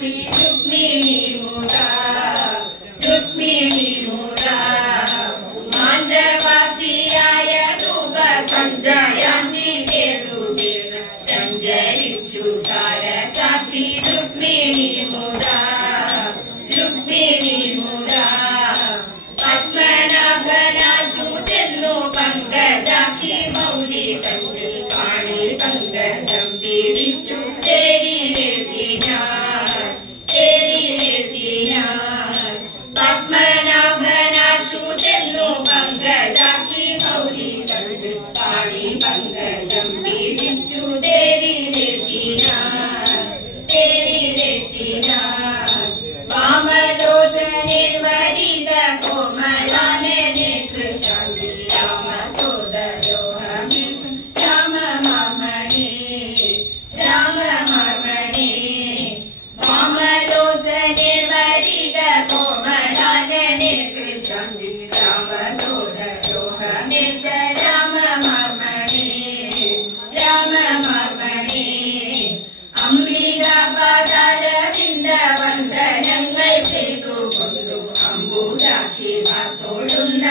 സാക്ഷി രുക്മിണി മുരാ രുക്മിണി മുരാ മാഞ്ചവാസിയായ ധൂപ സഞ്ജയാന്തികെ സുധീർ സഞ്ചരിച്ചു സാര സാക്ഷി രുക്മിണി മുരാ രുക്മിണി മുരാ പത്മനാഭനാശു ചെന്നു പങ്കജാക്ഷി മൗലി കണ്ടിൽ പാണി പങ്കജം പീഡിച്ചു തേരിലെത്തി ഞാൻ പത്മനാഭനാശു ചെന്നു പങ്കജാക്ഷി മൗലി കണ്ടിൽ പാണി പങ്കജം പീഡിച്ചു തേരിലെത്തി ഞാൻ വാമലോചനെ വരിക കോമളാനനെ കൃഷാന്തി രാമ സോദരോഹമി രാമ മാർമണി വാമലോചനെ വരിക കോമളാനനെ കൃഷാന്തി രാമ സോദരോഹമി രാമ മാർമണി അംബികാപദാരവിന്ദ വന്ദനങ്ങൾ ചെയ്തുകൊണ്ടു അംബുജാക്ഷി തൊഴുന്ന